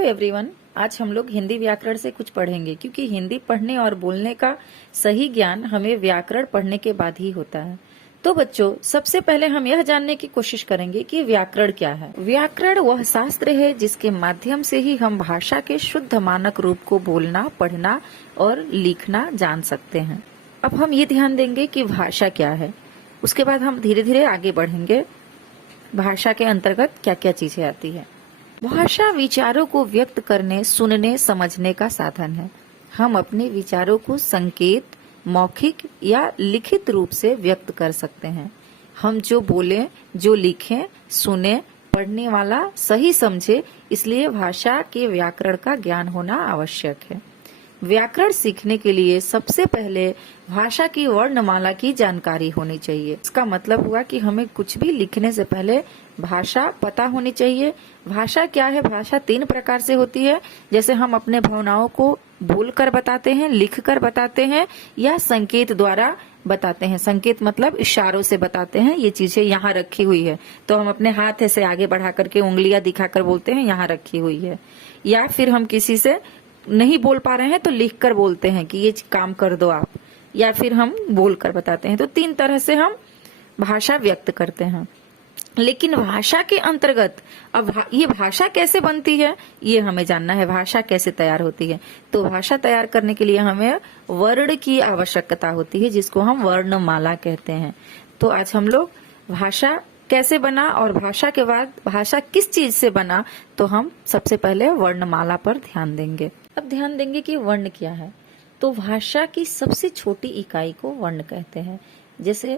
Hello everyone, आज हम लोग हिंदी व्याकरण से कुछ पढ़ेंगे क्योंकि हिंदी पढ़ने और बोलने का सही ज्ञान हमें व्याकरण पढ़ने के बाद ही होता है। तो बच्चों, सबसे पहले हम यह जानने की कोशिश करेंगे कि व्याकरण क्या है। व्याकरण वह शास्त्र है जिसके माध्यम से ही हम भाषा के शुद्ध मानक रूप को बोलना, पढ़ना और लिखना जान सकते हैं। अब हम ये ध्यान देंगे कि भाषा क्या है, उसके बाद हम धीरे धीरे आगे बढ़ेंगे। भाषा के अंतर्गत क्या क्या चीजें आती है। भाषा विचारों को व्यक्त करने, सुनने, समझने का साधन है। हम अपने विचारों को संकेत, मौखिक या लिखित रूप से व्यक्त कर सकते हैं। हम जो बोलें, जो लिखें, सुने, पढ़ने वाला सही समझे, इसलिए भाषा के व्याकरण का ज्ञान होना आवश्यक है। व्याकरण सीखने के लिए सबसे पहले भाषा की वर्णमाला की जानकारी होनी चाहिए। इसका मतलब हुआ कि हमें कुछ भी लिखने से पहले भाषा पता होनी चाहिए। भाषा क्या है? भाषा 3 प्रकार से होती है। जैसे हम अपने भावनाओं को बोलकर बताते हैं, लिखकर बताते हैं या संकेत द्वारा बताते हैं। संकेत मतलब इशारों से बताते हैं, ये चीजें यहाँ रखी हुई है, तो हम अपने हाथ ऐसे आगे बढ़ा करके उंगलियां दिखाकर बोलते हैं यहाँ रखी हुई है। या फिर हम किसी से नहीं बोल पा रहे हैं तो लिख कर बोलते हैं कि ये काम कर दो आप, या फिर हम बोल कर बताते हैं। तो 3 तरह से हम भाषा व्यक्त करते हैं। लेकिन भाषा के अंतर्गत अब ये भाषा कैसे बनती है, ये हमें जानना है। भाषा कैसे तैयार होती है? तो भाषा तैयार करने के लिए हमें वर्ण की आवश्यकता होती है, जिसको हम वर्णमाला कहते हैं। तो आज हम लोग भाषा कैसे बना और भाषा के बाद भाषा किस चीज से बना, तो हम सबसे पहले वर्णमाला पर ध्यान देंगे। अब ध्यान देंगे कि वर्ण क्या है। तो भाषा की सबसे छोटी इकाई को वर्ण कहते हैं। जैसे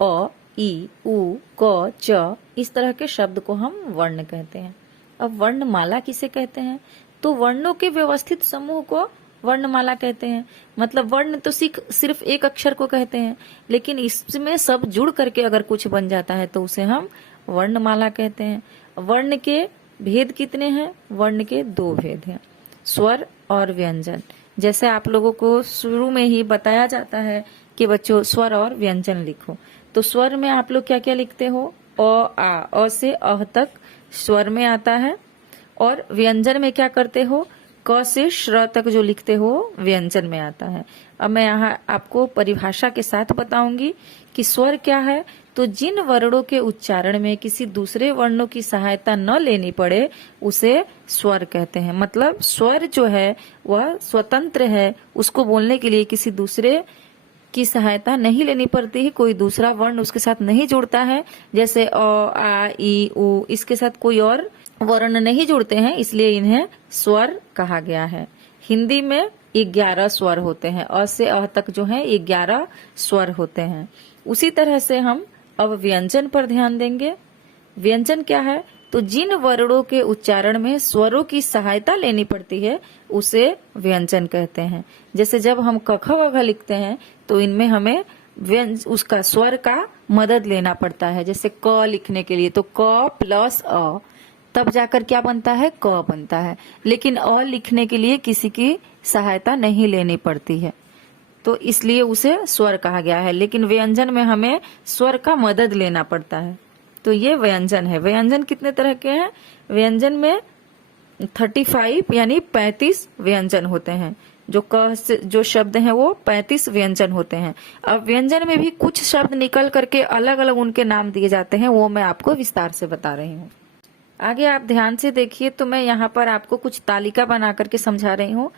अ, ई, उ, क, च, इस तरह के शब्द को हम वर्ण कहते हैं। अब वर्णमाला किसे कहते हैं? तो वर्णों के व्यवस्थित समूह को वर्णमाला कहते हैं। मतलब वर्ण तो सिर्फ एक अक्षर को कहते हैं, लेकिन इसमें सब जुड़ करके अगर कुछ बन जाता है तो उसे हम वर्णमाला कहते हैं। वर्ण के भेद कितने हैं? वर्ण के 2 भेद हैं, स्वर और व्यंजन। जैसे आप लोगों को शुरू में ही बताया जाता है कि बच्चों स्वर और व्यंजन लिखो। तो स्वर में आप लोग क्या क्या लिखते हो? अ से अह तक स्वर में आता है। और व्यंजन में क्या करते हो? क से श्र तक जो लिखते हो व्यंजन में आता है। अब मैं यहाँ आपको परिभाषा के साथ बताऊंगी कि स्वर क्या है। तो जिन वर्णों के उच्चारण में किसी दूसरे वर्णों की सहायता न लेनी पड़े उसे स्वर कहते हैं। मतलब स्वर जो है वह स्वतंत्र है, उसको बोलने के लिए किसी दूसरे की सहायता नहीं लेनी पड़ती है, कोई दूसरा वर्ण उसके साथ नहीं जुड़ता है। जैसे अ, आ, ई, उ, इसके साथ कोई और वर्ण नहीं जुड़ते हैं, इसलिए इन्हें स्वर कहा गया है। हिंदी में 11 स्वर होते हैं। अ से अह तक जो है 11 स्वर होते हैं। उसी तरह से हम अब व्यंजन पर ध्यान देंगे। व्यंजन क्या है? तो जिन वर्णों के उच्चारण में स्वरों की सहायता लेनी पड़ती है उसे व्यंजन कहते हैं। जैसे जब हम क ख ग घ लिखते हैं तो इनमें हमें उसका स्वर का मदद लेना पड़ता है। जैसे क लिखने के लिए तो क प्लस अ, तब जाकर क्या बनता है? क बनता है। लेकिन अ लिखने के लिए किसी की सहायता नहीं लेनी पड़ती है, तो इसलिए उसे स्वर कहा गया है। लेकिन व्यंजन में हमें स्वर का मदद लेना पड़ता है। तो ये व्यंजन है। व्यंजन कितने तरह के हैं? व्यंजन में 35 यानी 35 व्यंजन होते हैं। जो क से जो शब्द हैं वो 35 व्यंजन होते हैं। अब व्यंजन में भी कुछ शब्द निकल करके अलग अलग उनके नाम दिए जाते हैं, वो मैं आपको विस्तार से बता रही हूँ। आगे आप ध्यान से देखिए, तो मैं यहाँ पर आपको कुछ तालिका बना करके समझा रही हूँ।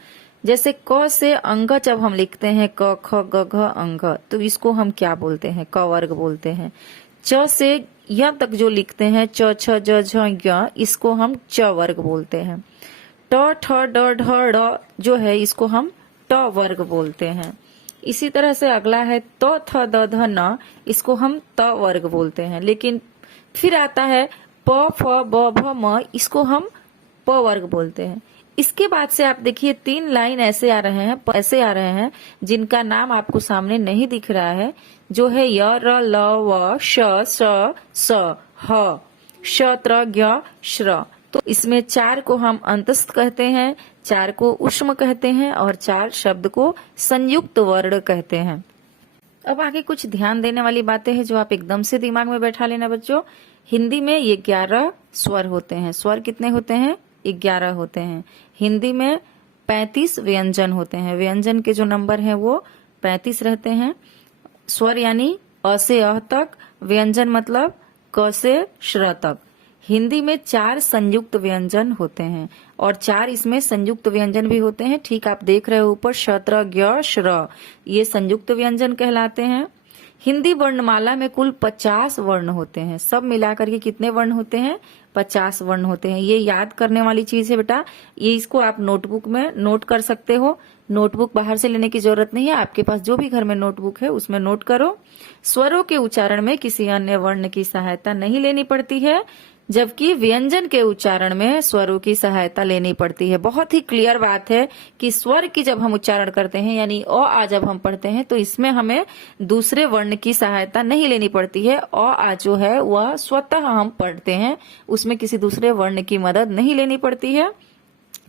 जैसे क से अंग जब हम लिखते हैं, क ख ग घ अंग, तो इसको हम क्या बोलते हैं? क वर्ग बोलते हैं। च से य तक जो लिखते हैं, च छ ज झ य, इसको हम च वर्ग बोलते हैं। ट ठ ड ढ ड़ जो है इसको हम ट वर्ग बोलते हैं। इसी तरह से अगला है त थ द ध न, इसको हम त वर्ग बोलते हैं। लेकिन फिर आता है प फ ब भ म, इसको हम प वर्ग बोलते हैं। इसके बाद से आप देखिए 3 लाइन ऐसे आ रहे हैं जिनका नाम आपको सामने नहीं दिख रहा है, जो है य र ल व श स स ह श त्र ज्ञ श्र। तो इसमें 4 को हम अंतस्थ कहते हैं, 4 को उष्म कहते हैं और 4 शब्द को संयुक्त वर्ण कहते हैं। अब आगे कुछ ध्यान देने वाली बातें हैं जो आप एकदम से दिमाग में बैठा लेना बच्चों। हिंदी में ये 11 स्वर होते हैं। स्वर कितने होते हैं? 11 होते हैं। हिंदी में 35 व्यंजन होते हैं। व्यंजन के जो नंबर हैं वो 35 रहते हैं। स्वर यानी अ से अ तक, व्यंजन मतलब क से श्र तक। हिंदी में 4 संयुक्त व्यंजन होते हैं और 4 इसमें संयुक्त व्यंजन भी होते हैं। ठीक आप देख रहे हो ऊपर श, ज्ञ, श्र, ये संयुक्त व्यंजन कहलाते हैं। हिंदी वर्णमाला में कुल 50 वर्ण होते हैं। सब मिलाकर के कितने वर्ण होते हैं? 50 वर्ण होते हैं। ये याद करने वाली चीज है बेटा। ये इसको आप नोटबुक में नोट कर सकते हो। नोटबुक बाहर से लेने की जरूरत नहीं है, आपके पास जो भी घर में नोटबुक है उसमें नोट करो। स्वरों के उच्चारण में किसी अन्य वर्ण की सहायता नहीं लेनी पड़ती है, जबकि व्यंजन के उच्चारण में स्वरों की सहायता लेनी पड़ती है। बहुत ही क्लियर बात है कि स्वर की जब हम उच्चारण करते हैं यानी अ आ जब हम पढ़ते हैं तो इसमें हमें दूसरे वर्ण की सहायता नहीं लेनी पड़ती है। अ आ जो है वह स्वतः हम पढ़ते हैं, उसमें किसी दूसरे वर्ण की मदद नहीं लेनी पड़ती है।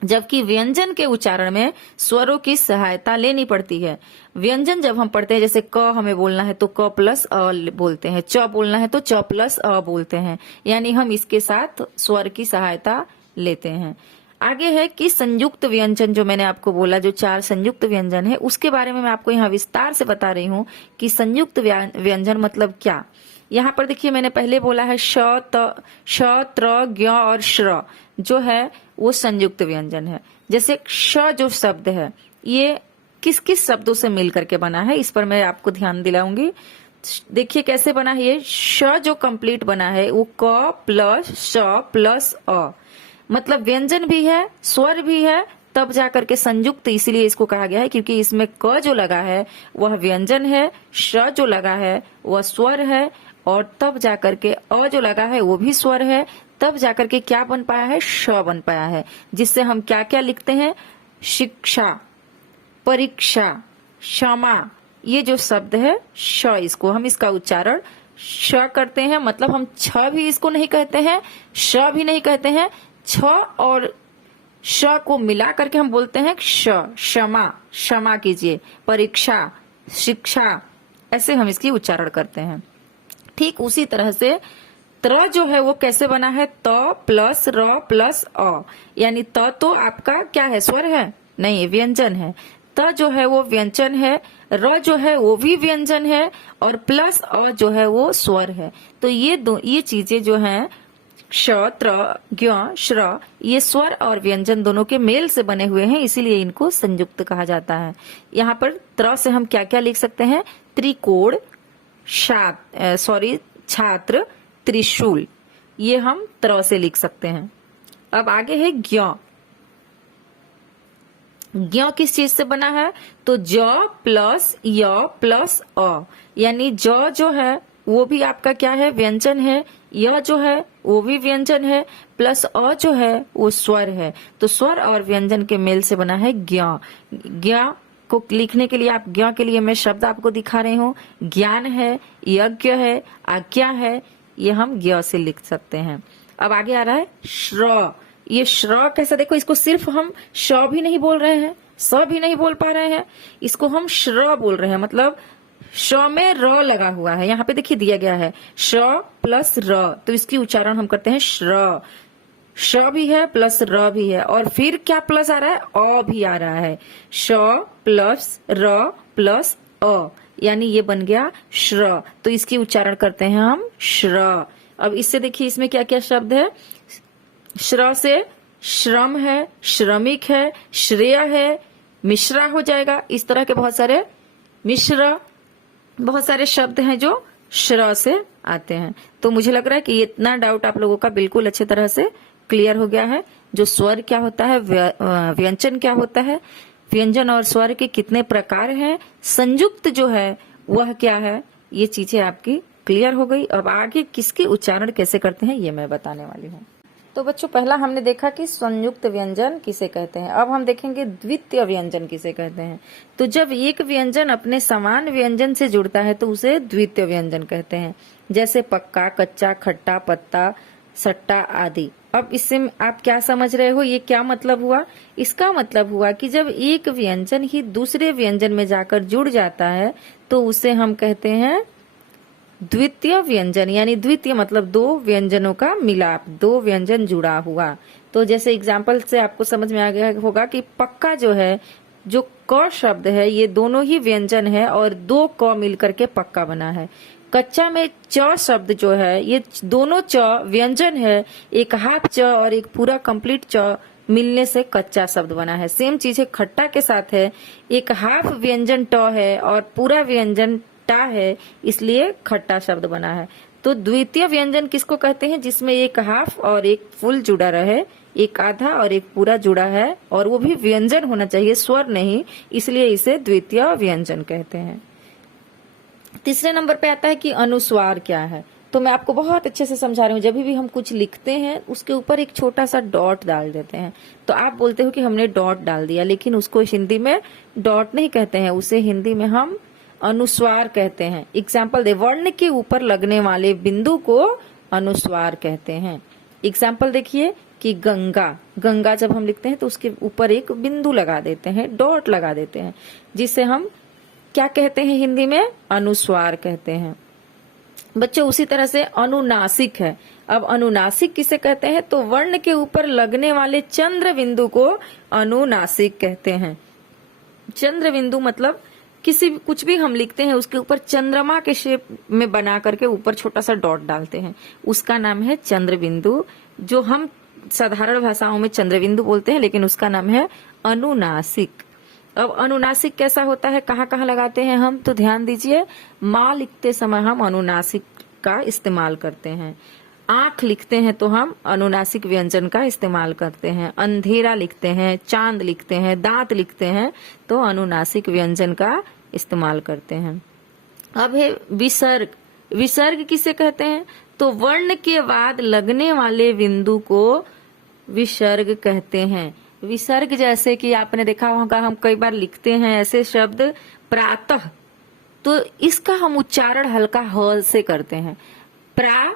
जबकि व्यंजन के उच्चारण में स्वरों की सहायता लेनी पड़ती है। व्यंजन जब हम पढ़ते हैं, जैसे क हमें बोलना है तो क प्लस अ बोलते हैं, च बोलना है तो च प्लस अ बोलते हैं, यानी हम इसके साथ स्वर की सहायता लेते हैं। आगे है कि संयुक्त व्यंजन, जो मैंने आपको बोला जो 4 संयुक्त व्यंजन है उसके बारे में मैं आपको यहाँ विस्तार से बता रही हूँ कि संयुक्त व्यंजन मतलब क्या। यहाँ पर देखिए मैंने पहले बोला है श, त्र, ज्ञ और श्र जो है वो संयुक्त व्यंजन है। जैसे श जो शब्द है ये किस किस शब्दों से मिल करके बना है, इस पर मैं आपको ध्यान दिलाऊंगी। देखिए कैसे बना है ये। श जो कंप्लीट बना है वो क प्लस श प्लस अ, मतलब व्यंजन भी है स्वर भी है, तब जाकर के संयुक्त इसलिए इसको कहा गया है क्योंकि इसमें क जो लगा है वह व्यंजन है, श जो लगा है वह स्वर है, और तब जाकर के अ जो लगा है वो भी स्वर है, तब जाकर के क्या बन पाया है? श बन पाया है, जिससे हम क्या क्या लिखते हैं? शिक्षा, परीक्षा, क्षमा, ये जो शब्द है श, इसको हम इसका उच्चारण श करते हैं। मतलब हम छ भी इसको नहीं कहते हैं, श भी नहीं कहते हैं, छ और श को मिला करके हम बोलते हैं श, क्षमा, क्षमा कीजिए, परीक्षा, शिक्षा, ऐसे हम इसकी उच्चारण करते हैं। ठीक उसी तरह से त्र जो है वो कैसे बना है? त प्लस र प्लस अ, यानी त तो आपका क्या है? स्वर है? नहीं, व्यंजन है। त जो है वो व्यंजन है, र जो है वो भी व्यंजन है, और प्लस अ जो है वो स्वर है। तो ये चीजें जो हैं क्ष, त्र, ज्ञ, श्र, ये स्वर और व्यंजन दोनों के मेल से बने हुए हैं, इसीलिए इनको संयुक्त कहा जाता है। यहाँ पर त्र से हम क्या क्या लिख सकते हैं? त्रिकोण, छात्र, त्रिशूल, ये हम त्र से लिख सकते हैं। अब आगे है ज्ञ। ज्ञ किस चीज से बना है? तो ज प्लस य प्लस अ, यानी ज जो है वो भी आपका क्या है? व्यंजन है, य जो है वो भी व्यंजन है, प्लस अ जो है वो स्वर है। तो स्वर और व्यंजन के मेल से बना है ज्ञ। ज्ञ को लिखने के लिए आप ज्ञ के लिए मैं शब्द आपको दिखा रही हूँ। ज्ञान है, यज्ञ है, आज्ञा है, ये हम ज्ञ से लिख सकते हैं। अब आगे आ रहा है श्र। ये श्र कैसा? देखो इसको सिर्फ हम श भी नहीं बोल रहे हैं, स भी नहीं बोल पा रहे हैं, इसको हम श्र बोल रहे हैं। मतलब श में र लगा हुआ है, यहाँ पे देखिए दिया गया है श प्लस र, तो इसकी उच्चारण हम करते हैं श्र। श भी है प्लस र भी है, और फिर क्या प्लस आ रहा है? अ भी आ रहा है। श प्लस र प्लस अ, यानी ये बन गया श्र। तो इसकी उच्चारण करते हैं हम श्र। अब इससे देखिए इसमें क्या क्या शब्द है। श्र से श्रम है, श्रमिक है, श्रेय है, मिश्रा हो जाएगा। इस तरह के बहुत सारे शब्द हैं जो श्र से आते हैं। तो मुझे लग रहा है कि इतना डाउट आप लोगों का बिल्कुल अच्छे तरह से क्लियर हो गया है। जो स्वर क्या होता है, व्यंजन क्या होता है, व्यंजन और स्वर के कितने प्रकार हैं, संयुक्त जो है वह क्या है, ये चीजें आपकी क्लियर हो गई। अब आगे किसके उच्चारण कैसे करते हैं ये मैं बताने वाली हूँ। तो बच्चों पहला हमने देखा कि संयुक्त व्यंजन किसे कहते हैं। अब हम देखेंगे द्वितीय व्यंजन किसे कहते हैं। तो जब एक व्यंजन अपने समान व्यंजन से जुड़ता है तो उसे द्वितीय व्यंजन कहते हैं। जैसे पक्का, कच्चा, खट्टा, पत्ता, सट्टा आदि। अब इससे आप क्या समझ रहे हो, ये क्या मतलब हुआ? इसका मतलब हुआ कि जब एक व्यंजन ही दूसरे व्यंजन में जाकर जुड़ जाता है तो उसे हम कहते हैं द्वितीय व्यंजन। यानी द्वितीय मतलब दो व्यंजनों का मिलाप, दो व्यंजन जुड़ा हुआ, तो जैसे एग्जाम्पल से आपको समझ में आ गया होगा कि पक्का जो है, जो क शब्द है, ये दोनों ही व्यंजन है और दो क मिलकर के पक्का बना है। कच्चा में च शब्द जो है, ये दोनों च व्यंजन है, एक हाफ च और एक पूरा कंप्लीट च मिलने से कच्चा शब्द बना है। सेम चीज है खट्टा के साथ है, एक हाफ व्यंजन ट है और पूरा व्यंजन टा है, इसलिए खट्टा शब्द बना है। तो द्वितीय व्यंजन किसको कहते हैं? जिसमें एक हाफ और एक फुल जुड़ा रहे, एक आधा और एक पूरा जुड़ा है, और वो भी व्यंजन होना चाहिए, स्वर नहीं, इसलिए इसे द्वितीय व्यंजन कहते हैं। तीसरे नंबर पे आता है कि अनुस्वार क्या है। तो मैं आपको बहुत अच्छे से समझा रही हूँ। जब भी हम कुछ लिखते हैं उसके ऊपर एक छोटा सा डॉट डाल देते हैं, तो आप बोलते हो कि हमने डॉट डाल दिया, लेकिन उसको हिंदी में डॉट नहीं कहते हैं, उसे हिंदी में हम अनुस्वार कहते हैं। एग्जाम्पल दे, वर्ण के ऊपर लगने वाले बिंदु को अनुस्वार कहते हैं। एग्जाम्पल देखिए कि गंगा, गंगा जब हम लिखते हैं तो उसके ऊपर एक बिंदु लगा देते हैं, डॉट लगा देते हैं, जिसे हम क्या कहते हैं हिंदी में? अनुस्वार कहते हैं। बच्चों उसी तरह से अनुनासिक है। अब अनुनासिक किसे कहते हैं? तो वर्ण के ऊपर लगने वाले चंद्र बिंदु को अनुनासिक कहते हैं। चंद्र बिंदु मतलब कुछ भी हम लिखते हैं उसके ऊपर चंद्रमा के शेप में बना करके ऊपर छोटा सा डॉट डालते हैं, उसका नाम है चंद्र बिंदु। जो हम साधारण भाषाओं में चंद्र बिंदु बोलते हैं, लेकिन उसका नाम है अनुनासिक। अब अनुनासिक कैसा होता है, कहाँ कहाँ लगाते हैं हम? तो ध्यान दीजिए, माँ लिखते समय हम अनुनासिक का इस्तेमाल करते हैं, आंख लिखते हैं तो हम अनुनासिक व्यंजन का इस्तेमाल करते हैं, अंधेरा लिखते हैं, चांद लिखते हैं, दांत लिखते हैं तो अनुनासिक व्यंजन का इस्तेमाल करते हैं। अब है विसर्ग। विसर्ग किसे कहते हैं? तो वर्ण के बाद लगने वाले बिंदु को विसर्ग कहते हैं। विसर्ग जैसे कि आपने देखा होगा, हम कई बार लिखते हैं ऐसे शब्द प्रातः, तो इसका हम उच्चारण हल्का ह से करते हैं। प्रा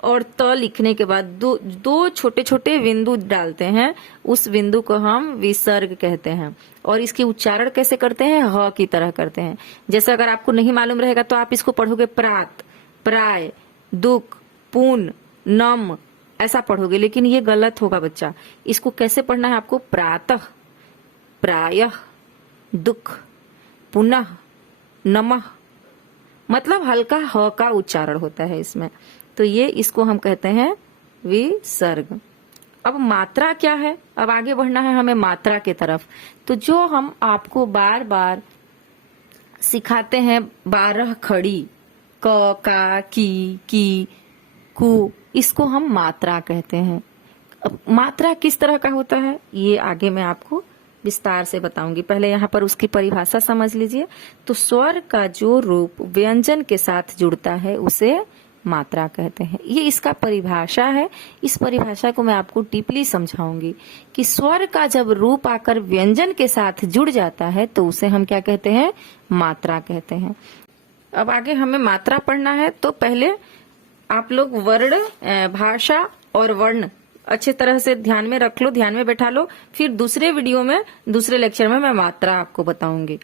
और त लिखने के बाद दो छोटे छोटे बिंदु डालते हैं, उस बिंदु को हम विसर्ग कहते हैं। और इसकी उच्चारण कैसे करते हैं? ह की तरह करते हैं। जैसे अगर आपको नहीं मालूम रहेगा तो आप इसको पढ़ोगे प्रात, प्राय, दुख, पुन, नम, ऐसा पढ़ोगे, लेकिन ये गलत होगा बच्चा। इसको कैसे पढ़ना है आपको? प्रातः, प्रायः, दुख, पुनः, नमः, मतलब हल्का ह का उच्चारण होता है इसमें। तो ये इसको हम कहते हैं विसर्ग। अब मात्रा क्या है? अब आगे बढ़ना है हमें मात्रा के तरफ। तो जो हम आपको बार बार सिखाते हैं 12 खड़ी, क, का, की, कु, इसको हम मात्रा कहते हैं। अब मात्रा किस तरह का होता है ये आगे मैं आपको विस्तार से बताऊंगी। पहले यहाँ पर उसकी परिभाषा समझ लीजिए। तो स्वर का जो रूप व्यंजन के साथ जुड़ता है उसे मात्रा कहते हैं। ये इसका परिभाषा है। इस परिभाषा को मैं आपको डीपली समझाऊंगी कि स्वर का जब रूप आकर व्यंजन के साथ जुड़ जाता है तो उसे हम क्या कहते हैं? मात्रा कहते हैं। अब आगे हमें मात्रा पढ़ना है, तो पहले आप लोग वर्ण, भाषा और वर्ण अच्छे तरह से ध्यान में रख लो, ध्यान में बैठा लो। फिर दूसरे वीडियो में, दूसरे लेक्चर में मैं मात्रा आपको बताऊंगी।